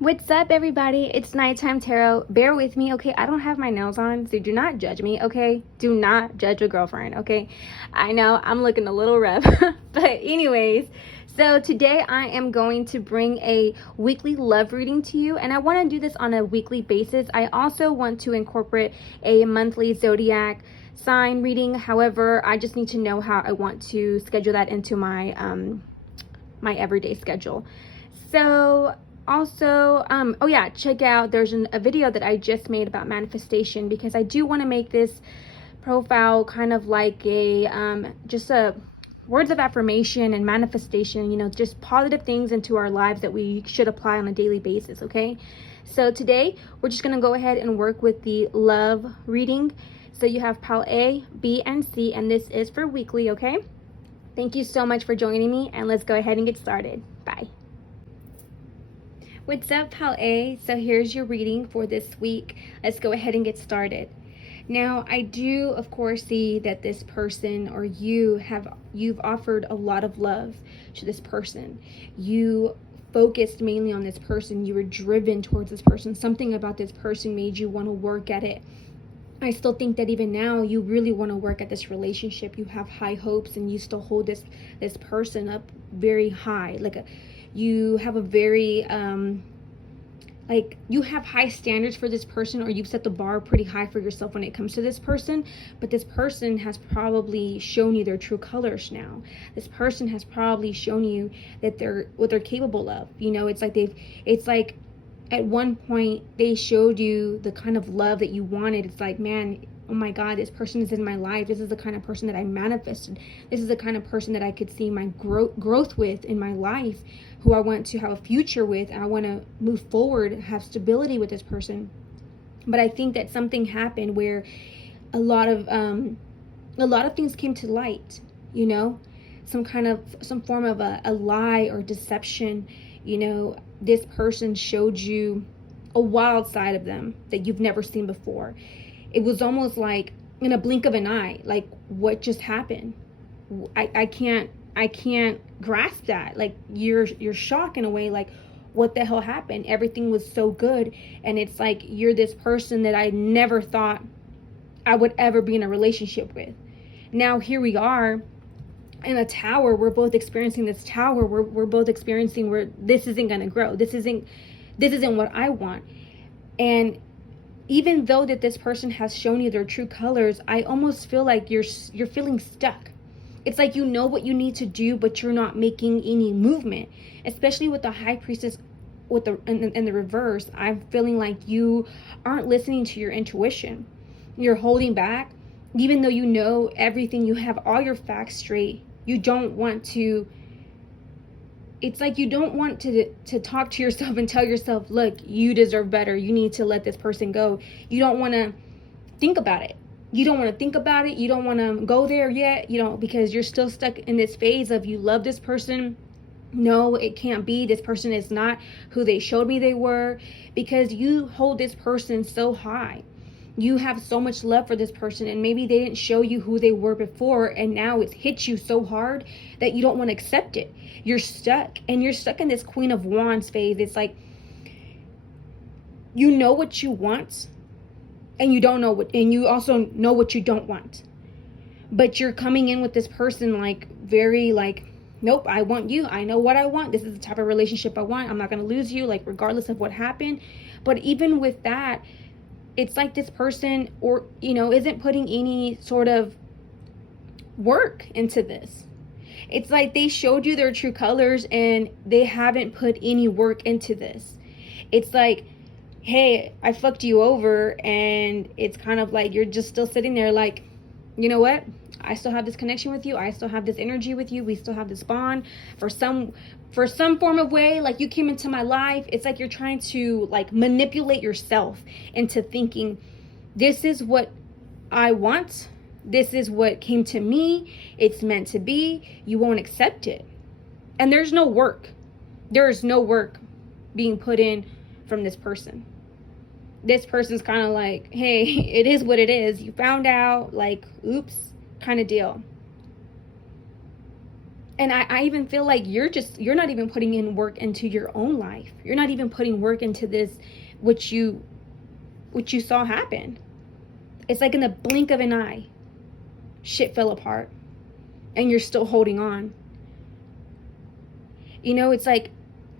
What's up, everybody? It's Nighttime Tarot. Bear with me, okay? I don't have my nails on, so do not judge me, okay? Do not judge a girlfriend, okay? I know I'm looking a little rough, but anyways, so today I am going to bring a weekly love reading to you, and I want to do this on a weekly basis. I also want to incorporate a monthly zodiac sign reading. However, I just need to know how I want to schedule that into my my everyday schedule. So also, oh yeah, check out, there's a video that I just made about manifestation, because I do want to make this profile kind of like a just a words of affirmation and manifestation, you know, just positive things into our lives that we should apply on a daily basis. Okay, so today we're just going to go ahead and work with the love reading. So you have pile A, B, and C, and this is for weekly. Okay, thank you so much for joining me, and let's go ahead and get started. Bye. What's up, pal A? So here's your reading for this week. Let's go ahead and get started. Now, I do, of course, see that this person or you've offered a lot of love to this person. You focused mainly on this person. You were driven towards this person. Something about this person made you want to work at it. I still think that even now you really want to work at this relationship. You have high hopes, and you still hold this person up very high. You have a very you have high standards for this person, or you've set the bar pretty high for yourself when it comes to this person. But this person has probably shown you their true colors now. This person has probably shown you that what they're capable of. You know, it's like at one point they showed you the kind of love that you wanted. It's like, man, oh my God, this person is in my life. This is the kind of person that I manifested. This is the kind of person that I could see my growth with in my life, who I want to have a future with. I want to move forward, have stability with this person. But I think that something happened where a lot of things came to light, you know, some form of a lie or deception. You know, this person showed you a wild side of them that you've never seen before. It was almost like in a blink of an eye, like, what just happened? I can't grasp that. Like, you're shocked in a way, like, what the hell happened? Everything was so good, and it's like you're this person that I never thought I would ever be in a relationship with. Now here we are in a tower. We're both experiencing this tower. We're both experiencing where this isn't going to grow. This isn't what I want. And even though that this person has shown you their true colors, I almost feel like you're feeling stuck. It's like you know what you need to do, but you're not making any movement. Especially with the High Priestess in the reverse, I'm feeling like you aren't listening to your intuition. You're holding back, even though you know everything. You have all your facts straight. You don't want to. It's like you don't want to talk to yourself and tell yourself, look, you deserve better. You need to let this person go. You don't want to think about it. You don't want to think about it. You don't want to go there yet, you know, because you're still stuck in this phase of you love this person. No, it can't be. This person is not who they showed me they were, because you hold this person so high. You have so much love for this person, and maybe they didn't show you who they were before, and now it's hit you so hard that you don't want to accept it. You're stuck, and you're stuck in this Queen of Wands phase. It's like you know what you want, and you don't know what, and you also know what you don't want. But you're coming in with this person like very like, nope, I want you. I know what I want. This is the type of relationship I want. I'm not going to lose you, like, regardless of what happened. But even with that, it's like this person, or, you know, isn't putting any sort of work into this. It's like they showed you their true colors and they haven't put any work into this. It's like, hey, I fucked you over, and it's kind of like you're just still sitting there like, you know what? I still have this connection with you. I still have this energy with you. We still have this bond for some form of way. Like, you came into my life. It's like you're trying to like manipulate yourself into thinking, this is what I want. This is what came to me. It's meant to be. You won't accept it. And there's no work. There is no work being put in from this person. This person's kind of like, hey, it is what it is. You found out, like, oops, kind of deal. And I even feel like you're not even putting in work into your own life. You're not even putting work into this, which you saw happen. It's like in the blink of an eye, shit fell apart and you're still holding on. You know, it's like,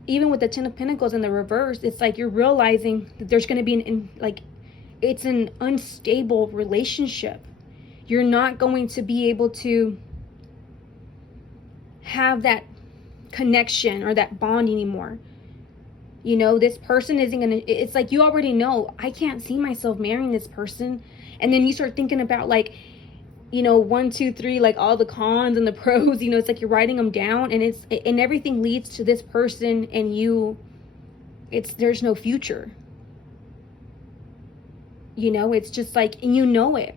even with the Ten of Pentacles in the reverse, it's like you're realizing that there's going to be it's an unstable relationship. You're not going to be able to have that connection or that bond anymore. You know, this person isn't going to, it's like you already know, I can't see myself marrying this person. And then you start thinking about like, you know, 1, 2, 3, like all the cons and the pros, you know, it's like you're writing them down, and everything leads to this person, and there's no future. You know, it's just like, and you know it.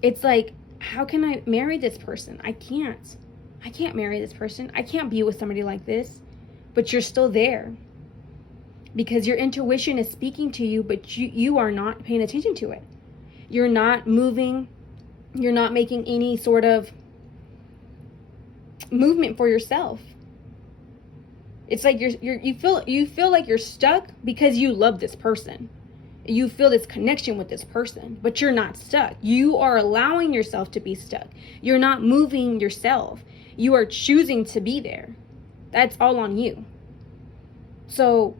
It's like, how can I marry this person? I can't marry this person. I can't be with somebody like this. But you're still there. Because your intuition is speaking to you, but you are not paying attention to it. You're not moving. You're not making any sort of movement for yourself. It's like you feel like you're stuck because you love this person. You feel this connection with this person, but you're not stuck. You are allowing yourself to be stuck. You're not moving yourself. You are choosing to be there. That's all on you. So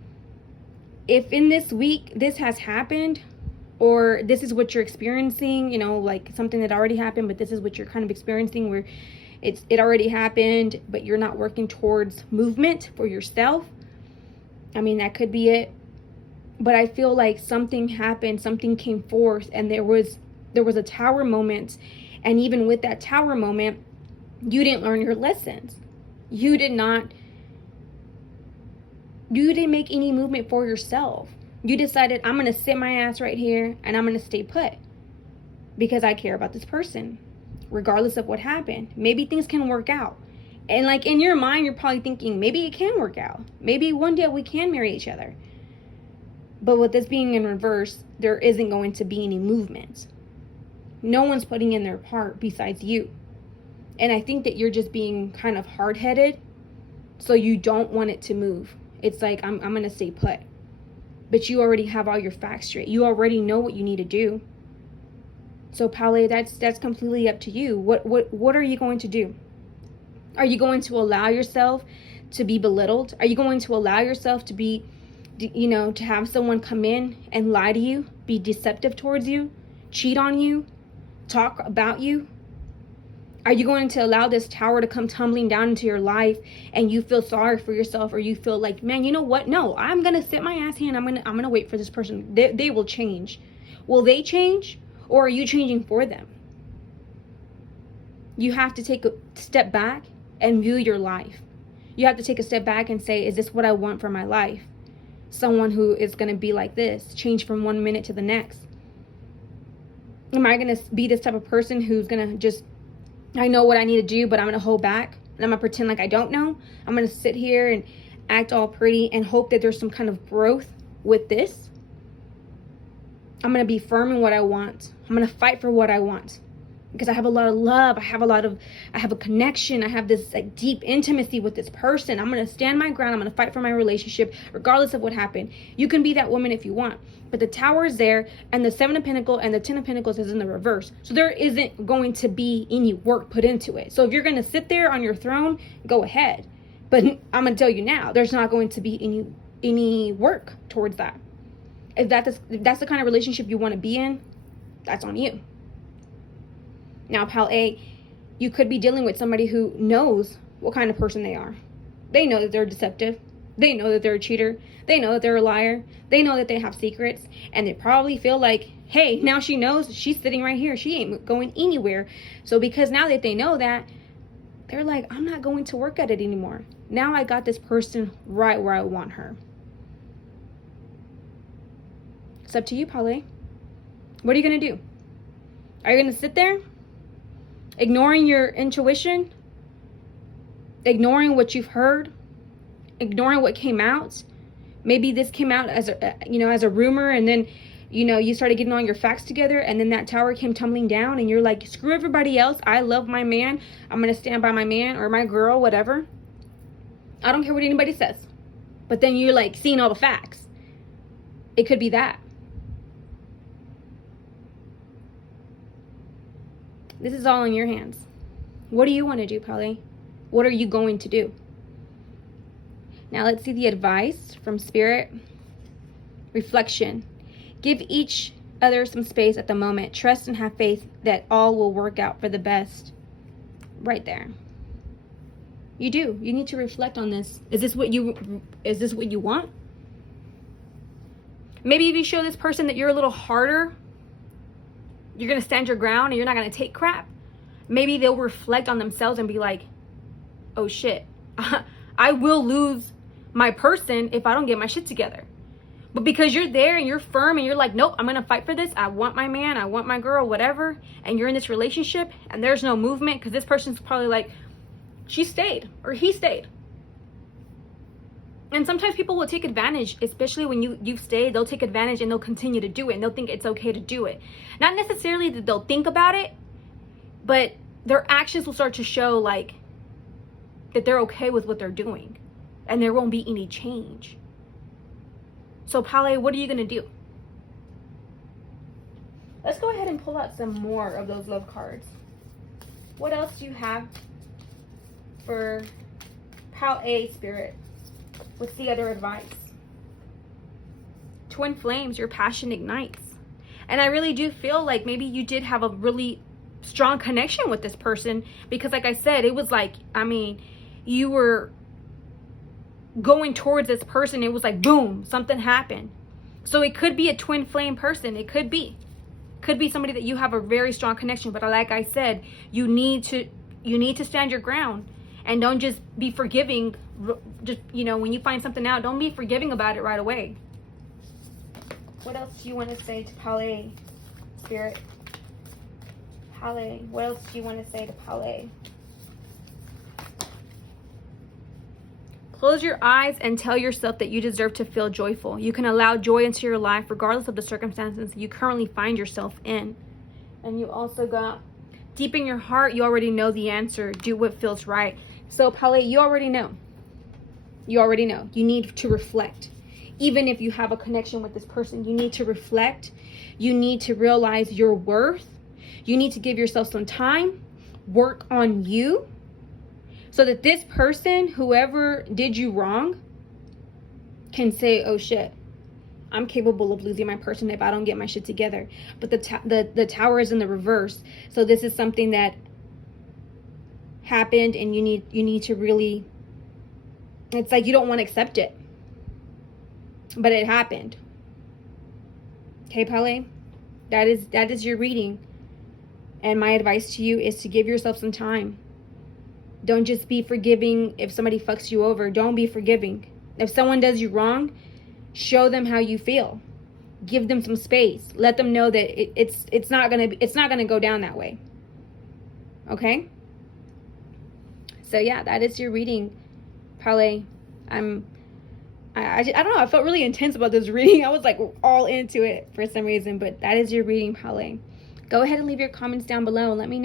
if in this week this has happened, or this is what you're experiencing, you know, like something that already happened, but this is what you're kind of experiencing, where it already happened, but you're not working towards movement for yourself. I mean, that could be it. But I feel like something happened, something came forth, and there was a tower moment. And even with that tower moment, you didn't learn your lessons. You didn't make any movement for yourself. You decided, I'm going to sit my ass right here and I'm going to stay put because I care about this person, regardless of what happened. Maybe things can work out. And like in your mind, you're probably thinking, maybe it can work out. Maybe one day we can marry each other. But with this being in reverse, there isn't going to be any movement. No one's putting in their part besides you. And I think that you're just being kind of hard-headed, so you don't want it to move. It's like, I'm going to stay put. But you already have all your facts straight. You already know what you need to do. So Paule, that's completely up to you. What are you going to do? Are you going to allow yourself to be belittled? Are you going to allow yourself to be, you know, to have someone come in and lie to you, be deceptive towards you, cheat on you, talk about you? Are you going to allow this tower to come tumbling down into your life and you feel sorry for yourself, or you feel like, man, you know what? No, I'm going to sit my ass here and I'm going to wait for this person. They will change. Will they change, or are you changing for them? You have to take a step back and view your life. You have to take a step back and say, is this what I want for my life? Someone who is going to be like this, change from one minute to the next. Am I going to be this type of person who's going to just, I know what I need to do, but I'm going to hold back and I'm going to pretend like I don't know? I'm going to sit here and act all pretty and hope that there's some kind of growth with this? I'm going to be firm in what I want. I'm going to fight for what I want, because I have a lot of love. I have a connection. I have this like deep intimacy with this person. I'm going to stand my ground. I'm going to fight for my relationship regardless of what happened. You can be that woman if you want, but the tower is there, and the 7 of Pentacles and the 10 of Pentacles is in the reverse. So there isn't going to be any work put into it. So if you're going to sit there on your throne, go ahead. But I'm going to tell you now, there's not going to be any work towards that. If that's the kind of relationship you want to be in, that's on you. Now, Pal A, you could be dealing with somebody who knows what kind of person they are. They know that they're deceptive. They know that they're a cheater. They know that they're a liar. They know that they have secrets. And they probably feel like, hey, now she knows, she's sitting right here. She ain't going anywhere. So because now that they know that, they're like, I'm not going to work at it anymore. Now I got this person right where I want her. It's up to you, Pal A. What are you going to do? Are you going to sit there ignoring your intuition, ignoring what you've heard, ignoring what came out? Maybe this came out as a rumor, and then you know, you started getting all your facts together, and then that tower came tumbling down, and you're like, screw everybody else. I love my man. I'm going to stand by my man or my girl, whatever. I don't care what anybody says. But then you're like seeing all the facts. It could be that. This is all in your hands. What do you want to do, Polly? What are you going to do? Now let's see the advice from Spirit. Reflection. Give each other some space at the moment. Trust and have faith that all will work out for the best. Right there. You do. You need to reflect on this. Is this what you want? Maybe if you show this person that you're a little harder, you're going to stand your ground and you're not going to take crap. Maybe they'll reflect on themselves and be like, oh shit, I will lose my person if I don't get my shit together. But because you're there and you're firm and you're like, nope, I'm going to fight for this. I want my man. I want my girl, whatever. And you're in this relationship and there's no movement because this person's probably like, she stayed or he stayed. And sometimes people will take advantage, especially when you've stayed. They'll take advantage and they'll continue to do it. And they'll think it's okay to do it. Not necessarily that they'll think about it, but their actions will start to show like that they're okay with what they're doing. And there won't be any change. So, Pale, what are you going to do? Let's go ahead and pull out some more of those love cards. What else do you have for Pale, Spirit? What's the other advice? Twin flames, your passion ignites. And I really do feel like maybe you did have a really strong connection with this person. Because like I said, it was like, I mean, you were going towards this person, it was like boom, something happened. So it could be a twin flame person. It could be somebody that you have a very strong connection. But like I said, you need to stand your ground and don't just be forgiving. Just, you know, when you find something out, don't be forgiving about it right away. What else do you want to say to Pale, Spirit? Pale, what else do you want to say to Pale? Close your eyes and tell yourself that you deserve to feel joyful. You can allow joy into your life regardless of the circumstances you currently find yourself in. And you also got, deep in your heart, you already know the answer. Do what feels right. So, Pale, you already know. You already know. You need to reflect. Even if you have a connection with this person, you need to reflect. You need to realize your worth. You need to give yourself some time. Work on you. So that this person, whoever did you wrong, can say, oh shit, I'm capable of losing my person if I don't get my shit together. But the tower is in the reverse. So this is something that happened and you need to really, it's like you don't want to accept it. But it happened. Okay, Pale? That is your reading. And my advice to you is to give yourself some time. Don't just be forgiving if somebody fucks you over. Don't be forgiving. If someone does you wrong, show them how you feel. Give them some space. Let them know that it's not gonna go down that way. Okay? So yeah, that is your reading, Pale. I don't know. I felt really intense about this reading. I was like all into it for some reason, but that is your reading, Pale. Go ahead and leave your comments down below and let me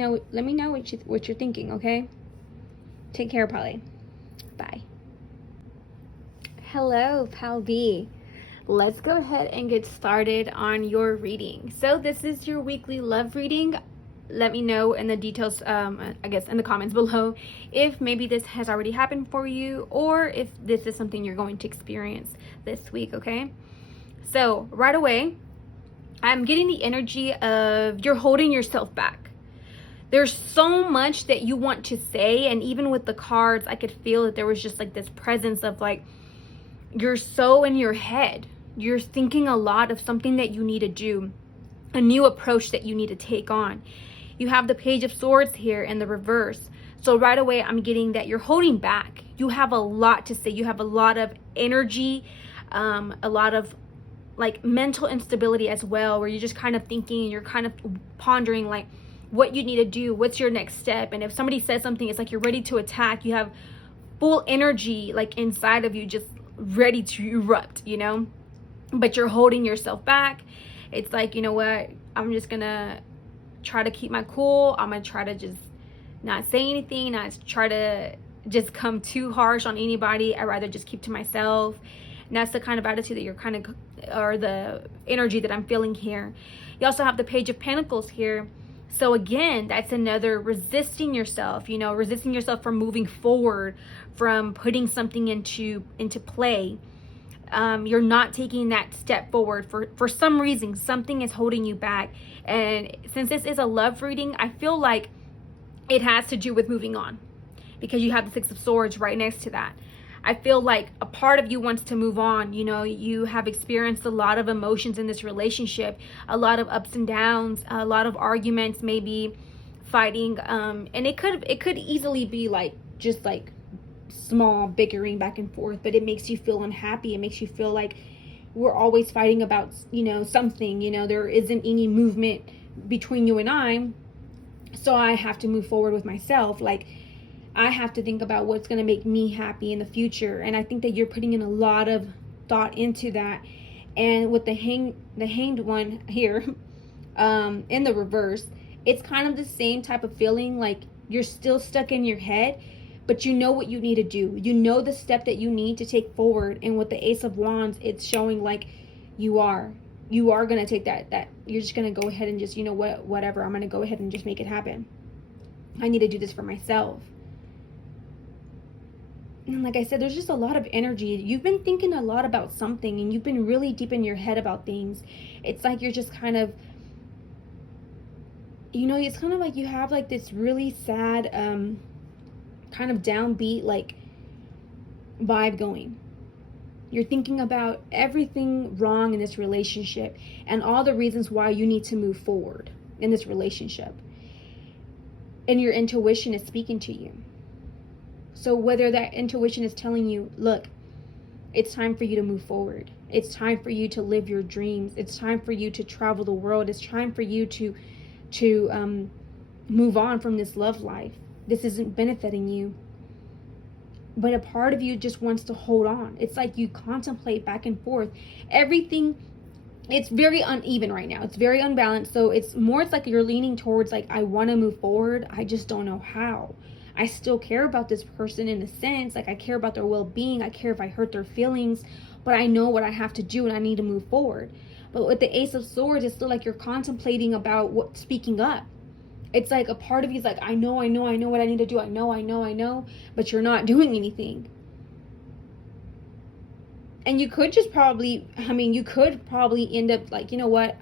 know what you're thinking. Okay? Take care, Pale. Bye. Hello, Pal B. Let's go ahead and get started on your reading. So this is your weekly love reading. Let me know in the details, I guess in the comments below, if maybe this has already happened for you or if this is something you're going to experience this week, okay? So right away, I'm getting the energy of you're holding yourself back. There's so much that you want to say, and even with the cards, I could feel that there was just like this presence of like, you're so in your head. You're thinking a lot of something that you need to do, a new approach that you need to take on. You have the Page of Swords here in the reverse. So right away, I'm getting that you're holding back. You have a lot to say. You have a lot of energy, a lot of like mental instability as well, where you're just kind of thinking and you're kind of pondering like, what you need to do, what's your next step. And if somebody says something, it's like you're ready to attack. You have full energy like inside of you, just ready to erupt, you know, but you're holding yourself back. It's like, you know what, I'm just gonna try to keep my cool. I'm gonna try to just not say anything, not try to just come too harsh on anybody. I'd rather just keep to myself. And that's the kind of attitude that you're kind of, or the energy that I'm feeling here. You also have the Page of Pentacles here. So again, that's another resisting yourself, you know, resisting yourself from moving forward, from putting something into play. You're not taking that step forward for some reason. Something is holding you back. And since this is a love reading, I feel like it has to do with moving on, because you have the Six of Swords right next to that. I feel like a part of you wants to move on. You know, you have experienced a lot of emotions in this relationship, a lot of ups and downs, a lot of arguments, maybe fighting. And it could easily be like just like small bickering back and forth, but it makes you feel unhappy. It makes you feel like we're always fighting about, you know, something, you know, there isn't any movement between you and I. So I have to move forward with myself. Like, I have to think about what's going to make me happy in the future. And I think that you're putting in a lot of thought into that. And with the hanged one here, in the reverse, it's kind of the same type of feeling. Like, you're still stuck in your head, but you know what you need to do. You know the step that you need to take forward. And with the Ace of Wands, it's showing like you are going to take that you're just going to go ahead and just, you know what, whatever, I'm going to go ahead and just make it happen. I need to do this for myself. And like I said, there's just a lot of energy. You've been thinking a lot about something, and you've been really deep in your head about things. It's like you're just kind of, you know, it's kind of like you have like this really sad, kind of downbeat, like vibe going. You're thinking about everything wrong in this relationship and all the reasons why you need to move forward in this relationship. And your intuition is speaking to you. So whether that intuition is telling you, look, it's time for you to move forward. It's time for you to live your dreams. It's time for you to travel the world. It's time for you to move on from this love life. This isn't benefiting you. But a part of you just wants to hold on. It's like you contemplate back and forth. Everything, it's very uneven right now. It's very unbalanced. So it's like you're leaning towards like, I want to move forward. I just don't know how. I still care about this person in a sense. Like, I care about their well-being. I care if I hurt their feelings. But I know what I have to do and I need to move forward. But with the Ace of Swords, it's still like you're contemplating about speaking up. It's like a part of you is like, I know what I need to do. I know. But you're not doing anything. And you could just probably, you could probably end up like, you know what,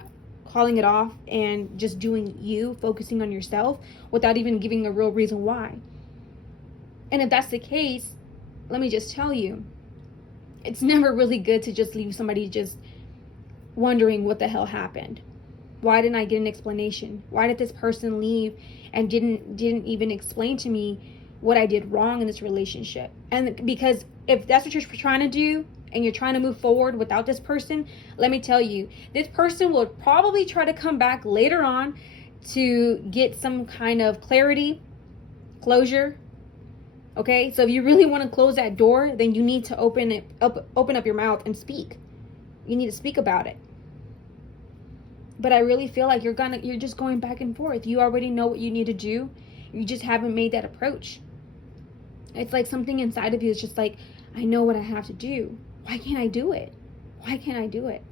calling it off and just doing you, focusing on yourself without even giving a real reason why. And if that's the case, let me just tell you, it's never really good to just leave somebody just wondering what the hell happened. Why didn't I get an explanation? Why did this person leave and didn't even explain to me what I did wrong in this relationship? And because if that's what you're trying to do and you're trying to move forward without this person, let me tell you, this person will probably try to come back later on to get some kind of clarity, closure. Okay, so if you really want to close that door, then you need to open up your mouth and speak. You need to speak about it. But I really feel like you're just going back and forth. You already know what you need to do. You just haven't made that approach. It's like something inside of you is just like, I know what I have to do. Why can't I do it? Why can't I do it?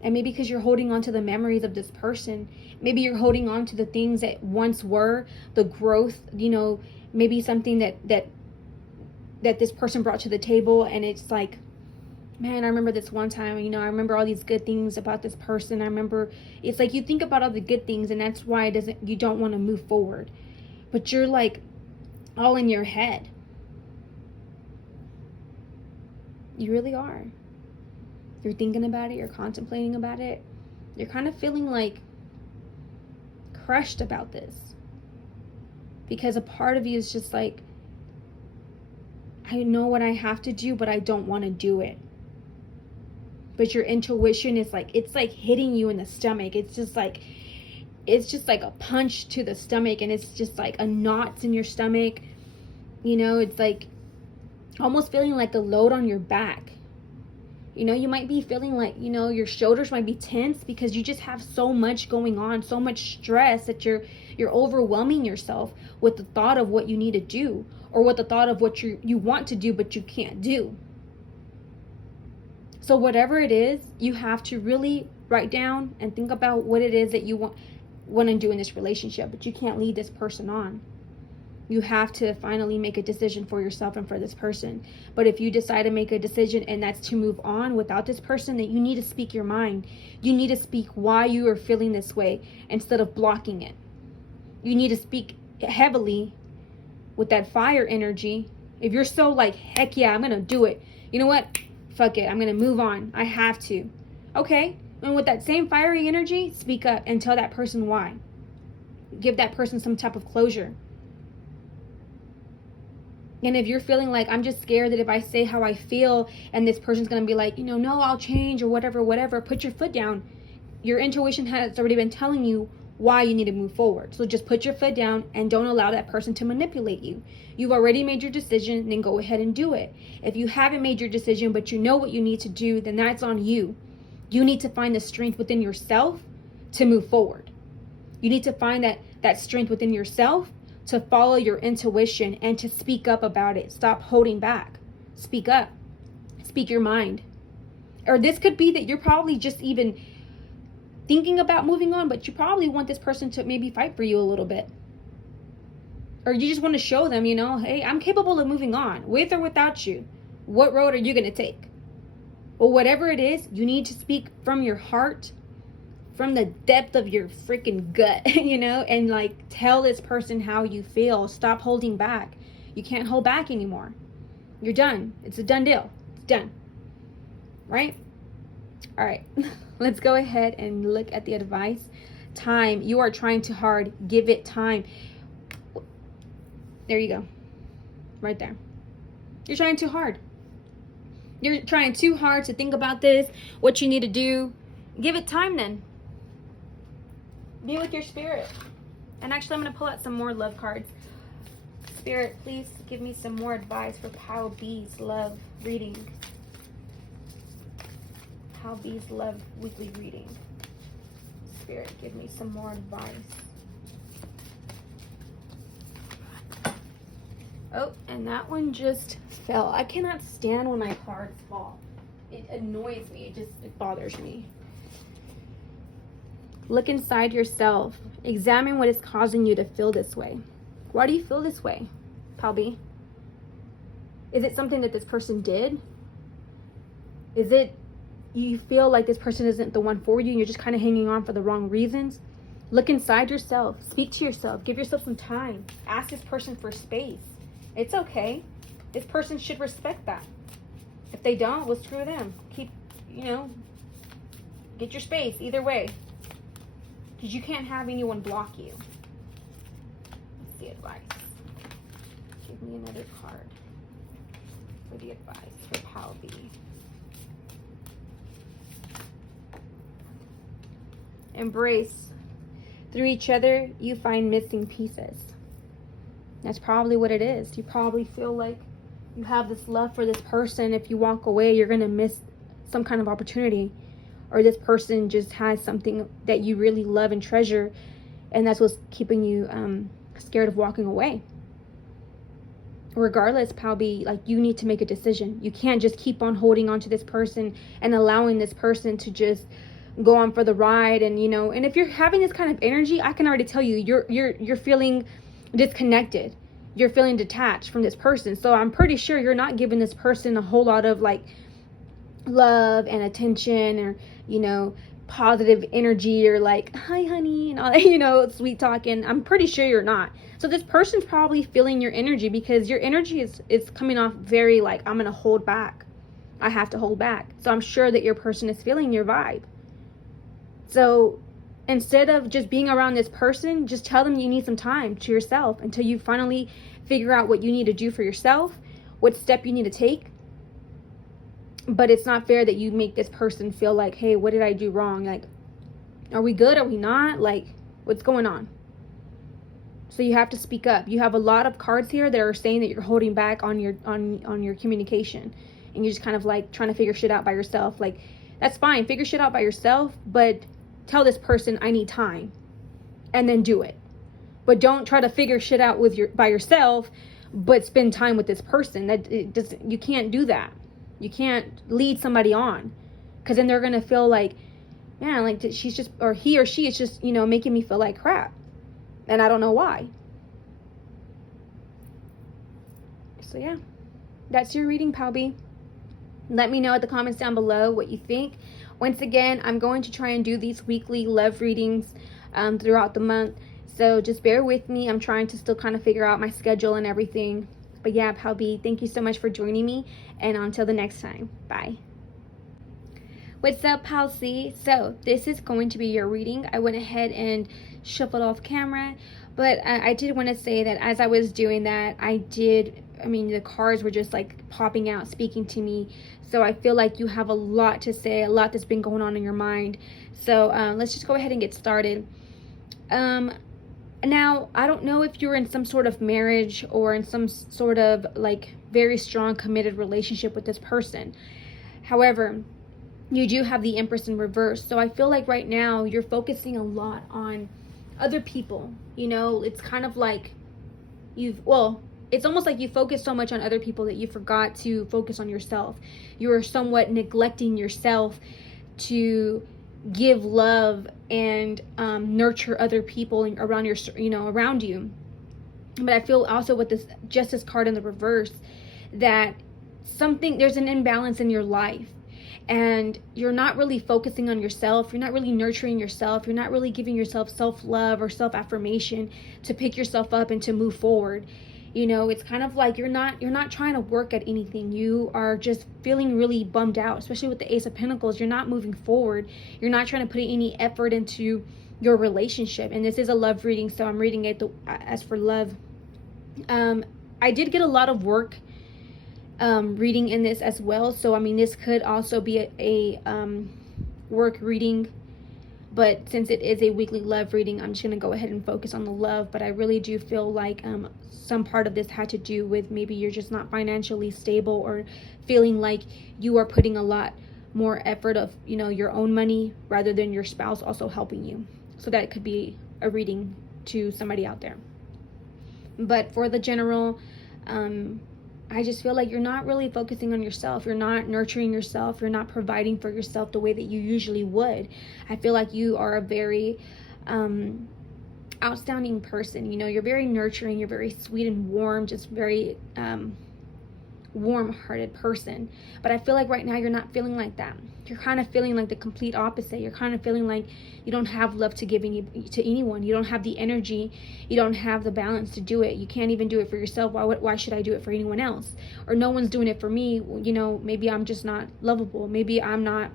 And maybe because you're holding on to the memories of this person. Maybe you're holding on to the things that once were, the growth, you know, maybe something that this person brought to the table, and it's like, man, I remember this one time, you know, I remember all these good things about this person. I remember, it's like you think about all the good things, and that's why you don't want to move forward. But you're like all in your head. You really are. You're thinking about it, you're contemplating about it. You're kind of feeling like crushed about this. Because a part of you is just like, I know what I have to do, but I don't want to do it. But your intuition is like, it's like hitting you in the stomach. It's just like a punch to the stomach, and it's just like a knot in your stomach. You know, it's like almost feeling like a load on your back. You know, you might be feeling like, you know, your shoulders might be tense because you just have so much going on, so much stress that you're overwhelming yourself with the thought of what you need to do, or with the thought of what you want to do but you can't do. So whatever it is, you have to really write down and think about what it is that you want to do in this relationship, but you can't lead this person on. You have to finally make a decision for yourself and for this person. But if you decide to make a decision and that's to move on without this person, then you need to speak your mind. You need to speak why you are feeling this way instead of blocking it. You need to speak heavily with that fire energy. If you're so like, heck yeah, I'm going to do it. You know what? Fuck it. I'm going to move on. I have to. Okay. And with that same fiery energy, speak up and tell that person why. Give that person some type of closure. And if you're feeling like, I'm just scared that if I say how I feel and this person's going to be like, you know, no, I'll change or whatever, put your foot down. Your intuition has already been telling you why you need to move forward. So just put your foot down and don't allow that person to manipulate you. You've already made your decision, then go ahead and do it. If you haven't made your decision, but you know what you need to do, then that's on you. You need to find the strength within yourself to move forward. You need to find that strength within yourself to follow your intuition and to speak up about it. Stop holding back. Speak up. Speak your mind. Or this could be that you're probably just even thinking about moving on, but you probably want this person to maybe fight for you a little bit. Or you just want to show them, you know, hey, I'm capable of moving on, with or without you. What road are you going to take? Well, whatever it is, you need to speak from your heart, from the depth of your freaking gut, you know, and like tell this person how you feel. Stop holding back. You can't hold back anymore. You're done. It's a done deal. It's done. Right? All right. Let's go ahead and look at the advice. Time. You are trying too hard. Give it time. There you go. Right there. You're trying too hard. You're trying too hard to think about this, what you need to do. Give it time then. Be with your spirit. And actually, I'm going to pull out some more love cards. Spirit, please give me some more advice for Pal B's love reading. Pal B's love weekly reading. Spirit, give me some more advice. Oh, and that one just fell. I cannot stand when my cards fall. It annoys me. It bothers me. Look inside yourself. Examine what is causing you to feel this way. Why do you feel this way, Pal B? Is it something that this person did? Is it you feel like this person isn't the one for you and you're just kind of hanging on for the wrong reasons? Look inside yourself. Speak to yourself. Give yourself some time. Ask this person for space. It's okay. This person should respect that. If they don't, well, screw them. Keep, get your space either way. Because you can't have anyone block you. That's the advice. Give me another card for the advice for Pal B. Embrace. Through each other, you find missing pieces. That's probably what it is. You probably feel like you have this love for this person. If you walk away, you're going to miss some kind of opportunity. Or this person just has something that you really love and treasure, and that's what's keeping you scared of walking away. Regardless, Pal B, like, you need to make a decision. You can't just keep on holding on to this person and allowing this person to just go on for the ride. And and if you're having this kind of energy, I can already tell you you're feeling disconnected. You're feeling detached from this person. So I'm pretty sure you're not giving this person a whole lot of like love and attention, or positive energy, or like, hi honey, and all that, sweet talking. I'm pretty sure you're not. So this person's probably feeling your energy, because your energy is coming off very like, I'm gonna hold back. I have to hold back. So I'm sure that your person is feeling your vibe. So instead of just being around this person, just tell them you need some time to yourself until you finally figure out what you need to do for yourself, what step you need to take. But it's not fair that you make this person feel like, hey, what did I do wrong? Like, are we good? Are we not? Like, what's going on? So you have to speak up. You have a lot of cards here that are saying that you're holding back on your communication. and you're just kind of like trying to figure shit out by yourself. Like, that's fine, figure shit out by yourself, but tell this person I need time, and then do it. But don't try to figure shit out by yourself, but spend time with this person. You can't do that. You can't lead somebody on, because then they're gonna feel like, man, like she's just, or he or she is just, making me feel like crap, and I don't know why. So yeah, that's your reading, Pal B. Let me know in the comments down below what you think. Once again, I'm going to try and do these weekly love readings throughout the month. So just bear with me. I'm trying to still kind of figure out my schedule and everything. But yeah, Pal B, thank you so much for joining me. And until the next time, bye. What's up, Pal C? So this is going to be your reading. I went ahead and shuffled off camera. But I did want to say that as I was doing that, the cards were just like popping out, speaking to me. So I feel like you have a lot to say, a lot that's been going on in your mind. So let's just go ahead and get started. Now, I don't know if you're in some sort of marriage or in some sort of like very strong committed relationship with this person. However, you do have the Empress in reverse. So I feel like right now you're focusing a lot on other people. It's kind of like it's almost like you focus so much on other people that you forgot to focus on yourself. You are somewhat neglecting yourself to give love and nurture other people around around you. But I feel also with this Justice card in the reverse that there's an imbalance in your life, and you're not really focusing on yourself. You're not really nurturing yourself. You're not really giving yourself self-love or self-affirmation to pick yourself up and to move forward. It's kind of like you're not trying to work at anything. You are just feeling really bummed out, especially with the Ace of Pentacles. You're not moving forward. You're not trying to put any effort into your relationship. And this is a love reading, so I'm reading it as for love. I did get a lot of work reading in this as well. So, this could also be a work reading. But since it is a weekly love reading, I'm just going to go ahead and focus on the love. But I really do feel like some part of this had to do with maybe you're just not financially stable, or feeling like you are putting a lot more effort of, your own money rather than your spouse also helping you. So that could be a reading to somebody out there. But for the general, I just feel like you're not really focusing on yourself. You're not nurturing yourself. You're not providing for yourself the way that you usually would. I feel like you are a very outstanding person. You're very nurturing. You're very sweet and warm, just very warm-hearted person. But I feel like right now you're not feeling like that. You're kind of feeling like the complete opposite. You're kind of feeling like you don't have love to give to anyone. You don't have the energy. You don't have the balance to do it. You can't even do it for yourself. Why should I do it for anyone else? Or no one's doing it for me. Maybe I'm just not lovable. Maybe I'm not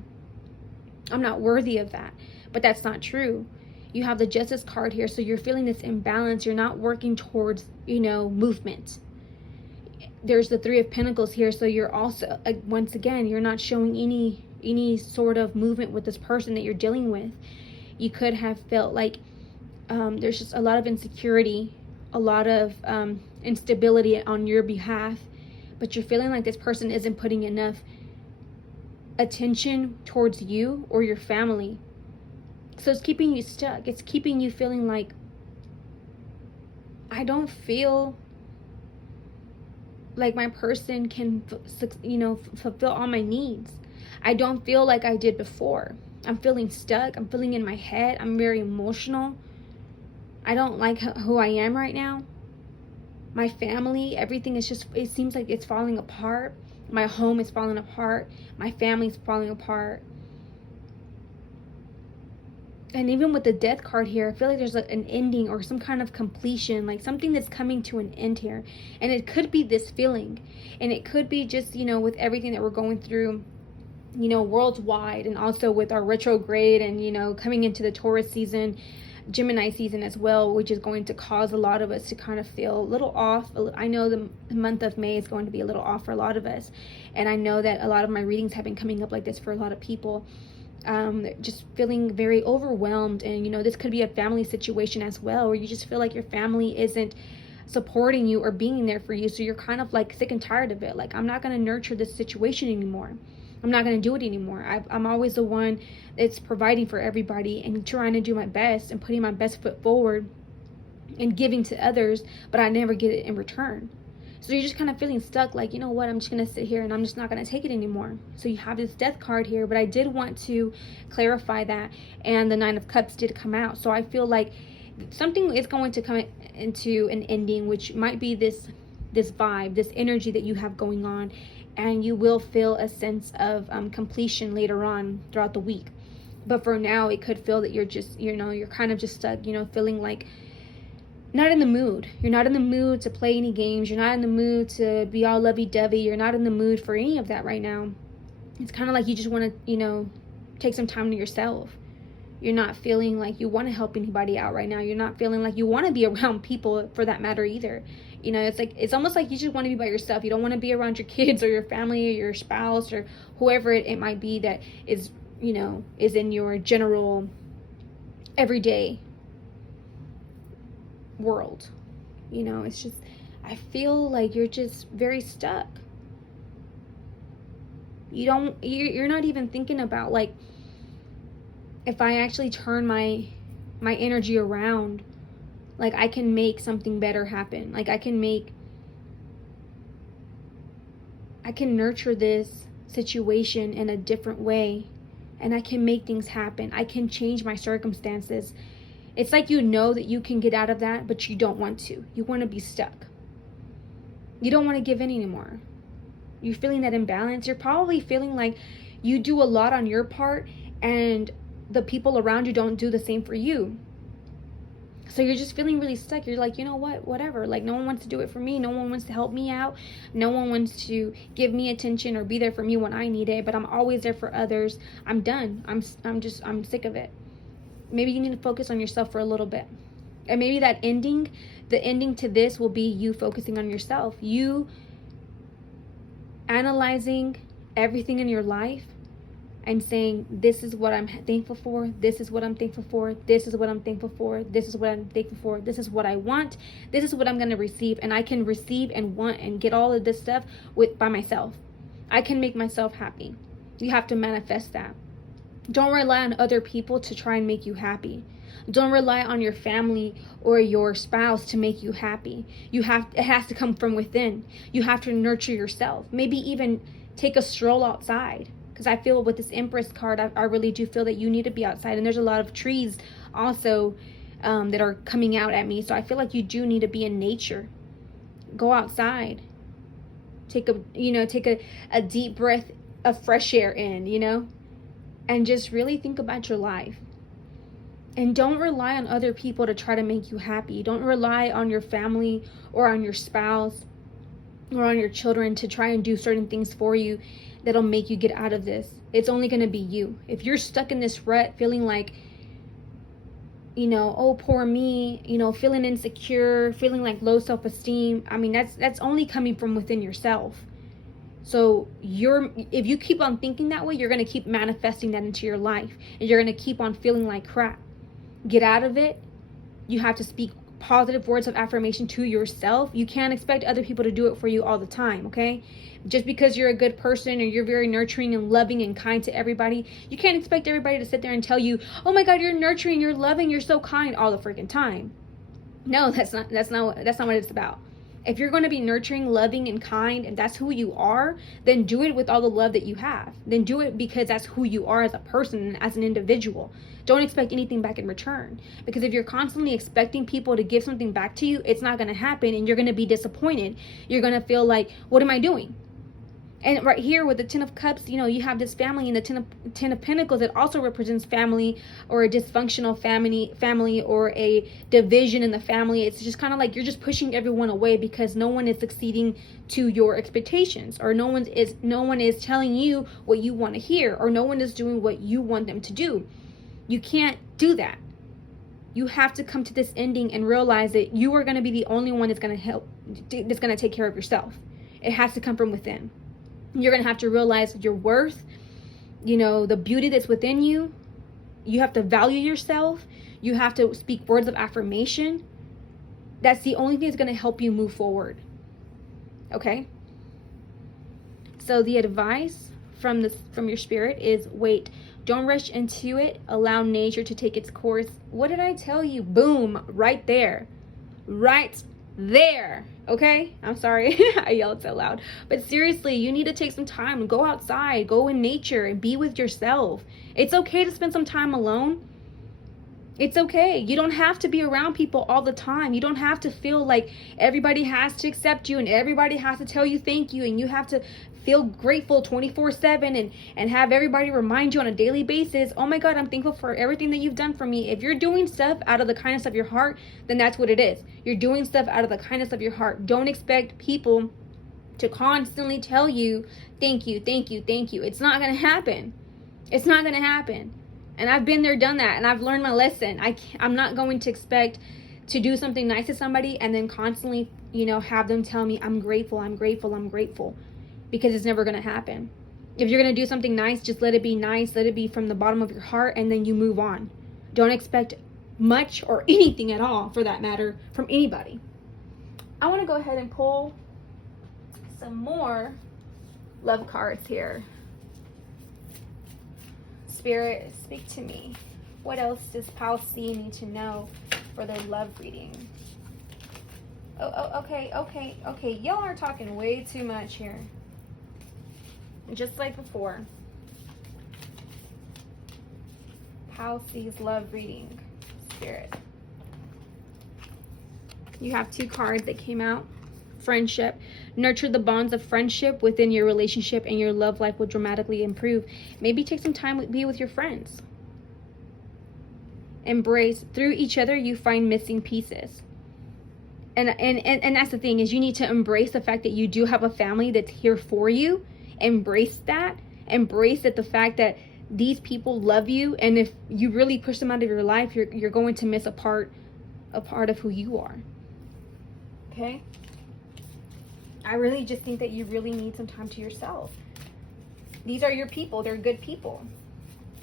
worthy of that. But that's not true. You have the Justice card here, so you're feeling this imbalance. You're not working towards, movement. There's the Three of Pentacles here, so you're also, once again, you're not showing any sort of movement with this person that you're dealing with. You could have felt like there's just a lot of insecurity, a lot of instability on your behalf, but you're feeling like this person isn't putting enough attention towards you or your family. So it's keeping you stuck. It's keeping you feeling like, I don't feel like my person can, fulfill all my needs. I don't feel like I did before. I'm feeling stuck. I'm feeling in my head. I'm very emotional. I don't like who I am right now. My family, everything is just, it seems like it's falling apart. My home is falling apart. My family's falling apart. And even with the Death card here, I feel like there's an ending or some kind of completion, like something that's coming to an end here. And it could be this feeling. And it could be just, with everything that we're going through, worldwide, and also with our retrograde and, coming into the Taurus season, Gemini season as well, which is going to cause a lot of us to kind of feel a little off. I know the month of May is going to be a little off for a lot of us. And I know that a lot of my readings have been coming up like this for a lot of people. Just feeling very overwhelmed, and this could be a family situation as well, where you just feel like your family isn't supporting you or being there for you. So you're kind of like sick and tired of it. Like, I'm not going to nurture this situation anymore. I'm not going to do it anymore. I'm always the one that's providing for everybody and trying to do my best and putting my best foot forward and giving to others, but I never get it in return. So you're just kind of feeling stuck, like, you know what, I'm just going to sit here and I'm just not going to take it anymore. So you have this death card here, but I did want to clarify that, and the Nine of Cups did come out. So I feel like something is going to come into an ending, which might be this vibe, this energy that you have going on, and you will feel a sense of completion later on throughout the week. But for now, it could feel that you're just, you're kind of just stuck, feeling like not in the mood. You're not in the mood to play any games. You're not in the mood to be all lovey-dovey. You're not in the mood for any of that right now. It's kind of like you just want to, take some time to yourself. You're not feeling like you want to help anybody out right now. You're not feeling like you want to be around people, for that matter, either. It's almost like you just want to be by yourself. You don't want to be around your kids or your family or your spouse or whoever it might be that is, is in your general everyday world. It's just, I feel like you're just very stuck. You're not even thinking about, like, if I actually turn my energy around, like, I can make something better happen. Like, I can nurture this situation in a different way, and I can make things happen. I can change my circumstances. It's like that you can get out of that, but you don't want to. You want to be stuck. You don't want to give in anymore. You're feeling that imbalance. You're probably feeling like you do a lot on your part, and the people around you don't do the same for you. So you're just feeling really stuck. You're like, you know what, whatever. Like, no one wants to do it for me. No one wants to help me out. No one wants to give me attention or be there for me when I need it. But I'm always there for others. I'm done. I'm sick of it. Maybe you need to focus on yourself for a little bit. And maybe the ending to this will be you focusing on yourself. You analyzing everything in your life and saying, this is what I'm thankful for, this is what I'm thankful for, this is what I'm thankful for, this is what I'm thankful for, this is what I want, this is what I'm going to receive. And I can receive and want and get all of this stuff by myself. I can make myself happy. You have to manifest that. Don't rely on other people to try and make you happy. Don't rely on your family or your spouse to make you happy. It has to come from within. You have to nurture yourself. Maybe even take a stroll outside. Because I feel with this Empress card, I really do feel that you need to be outside. And there's a lot of trees also that are coming out at me. So I feel like you do need to be in nature. Go outside. Take a deep breath of fresh air in, and just really think about your life. And don't rely on other people to try to make you happy. Don't rely on your family or on your spouse or on your children to try and do certain things for you that'll make you get out of this. It's only going to be you. If you're stuck in this rut feeling like, oh, poor me, feeling insecure, feeling like low self-esteem, I mean, that's only coming from within yourself. So if you keep on thinking that way, you're going to keep manifesting that into your life, and you're going to keep on feeling like crap. Get out of it. You have to speak positive words of affirmation to yourself. You can't expect other people to do it for you all the time, okay? Just because you're a good person or you're very nurturing and loving and kind to everybody, you can't expect everybody to sit there and tell you, oh my God, you're nurturing, you're loving, you're so kind all the freaking time. No, that's not what it's about. If you're going to be nurturing, loving, and kind, and that's who you are, then do it with all the love that you have. Then do it because that's who you are as a person, as an individual. Don't expect anything back in return. Because if you're constantly expecting people to give something back to you, it's not going to happen, and you're going to be disappointed. You're going to feel like, what am I doing? And right here with the Ten of Cups, you have this family, and the Ten of Pentacles that also represents family, or a dysfunctional family or a division in the family. It's just kind of like you're just pushing everyone away because no one is succeeding to your expectations, or no one is telling you what you want to hear, or no one is doing what you want them to do. You can't do that. You have to come to this ending and realize that you are going to be the only one that's going to take care of yourself. It has to come from within. You're going to have to realize your worth, the beauty that's within you. You have to value yourself. You have to speak words of affirmation. That's the only thing that's going to help you move forward. Okay? So the advice from your spirit is wait. Don't rush into it. Allow nature to take its course. What did I tell you? Boom. Right there. Right there. Okay? I'm sorry. I yelled so loud. But seriously, you need to take some time. Go outside. Go in nature and be with yourself. It's okay to spend some time alone. It's okay. You don't have to be around people all the time. You don't have to feel like everybody has to accept you and everybody has to tell you thank you and you have to feel grateful 24/7 and have everybody remind you on a daily basis, oh my God, I'm thankful for everything that you've done for me. If you're doing stuff out of the kindness of your heart, then that's what it is. You're doing stuff out of the kindness of your heart. Don't expect people to constantly tell you thank you, thank you, thank you. It's not going to happen. It's not going to happen. And I've been there, done that, and I've learned my lesson. I'm not going to expect to do something nice to somebody and then constantly, have them tell me I'm grateful, I'm grateful, I'm grateful, because it's never going to happen. If you're going to do something nice, just let it be nice, let it be from the bottom of your heart, and then you move on. Don't expect much or anything at all, for that matter, from anybody. I want to go ahead and pull some more love cards here. Spirit, speak to me. What else does Pal C need to know for their love reading? Okay. Y'all are talking way too much here. Just like before. Pal C's love reading. Spirit. You have 2 cards that came out. Friendship. Nurture the bonds of friendship within your relationship and your love life will dramatically improve. Maybe take some time to be with your friends. Embrace. Through each other you find missing pieces. And that's the thing, is you need to embrace the fact that you do have a family that's here for you. Embrace that. Embrace that, the fact that these people love you, and if you really push them out of your life, you're going to miss a part of who you are. Okay? I really just think that you really need some time to yourself. These are your people. They're good people.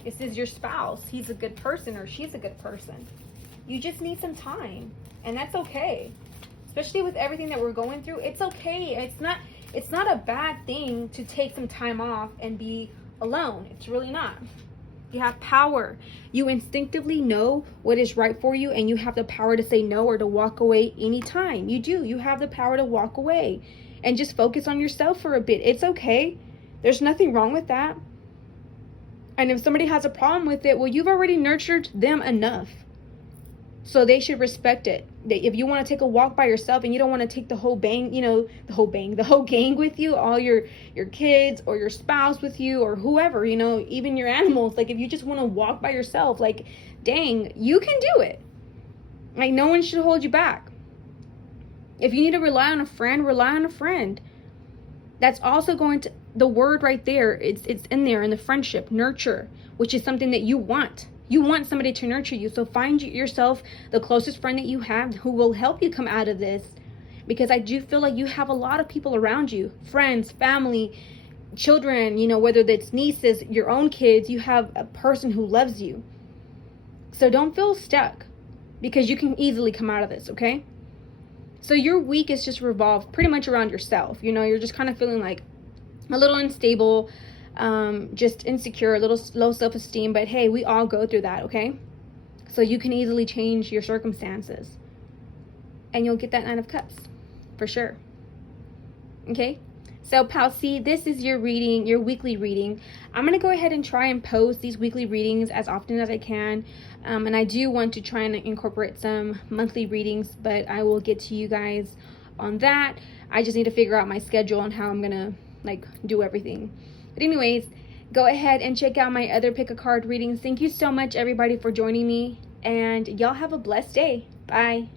This is your spouse. He's a good person or she's a good person. You just need some time. And that's okay. Especially with everything that we're going through. It's okay. It's not a bad thing to take some time off and be alone. It's really not. You have power. You instinctively know what is right for you, and you have the power to say no or to walk away anytime. You do. You have the power to walk away and just focus on yourself for a bit. It's okay. There's nothing wrong with that. And if somebody has a problem with it, well, you've already nurtured them enough. So they should respect it. If you want to take a walk by yourself and you don't want to take the whole gang with you, all your kids or your spouse with you or whoever, even your animals. Like, if you just want to walk by yourself, like, dang, you can do it. Like, no one should hold you back. If you need to rely on a friend, rely on a friend. That's also going to, the word right there, it's in there in the friendship, nurture, which is something that you want. You want somebody to nurture you. So find yourself the closest friend that you have who will help you come out of this. Because I do feel like you have a lot of people around you. Friends, family, children, whether that's nieces, your own kids. You have a person who loves you. So don't feel stuck. Because you can easily come out of this, okay? So your week is just revolved pretty much around yourself. You're just kind of feeling like a little unstable, just insecure, a little low self-esteem, but hey, we all go through that, okay? So you can easily change your circumstances and you'll get that 9 of Cups for sure. Okay, so Pal C, this is your reading, your weekly reading. I'm going to go ahead and try and post these weekly readings as often as I can, and I do want to try and incorporate some monthly readings, but I will get to you guys on that. I just need to figure out my schedule and how I'm going to do everything. But anyways, go ahead and check out my other pick a card readings. Thank you so much, everybody, for joining me, and y'all have a blessed day. Bye.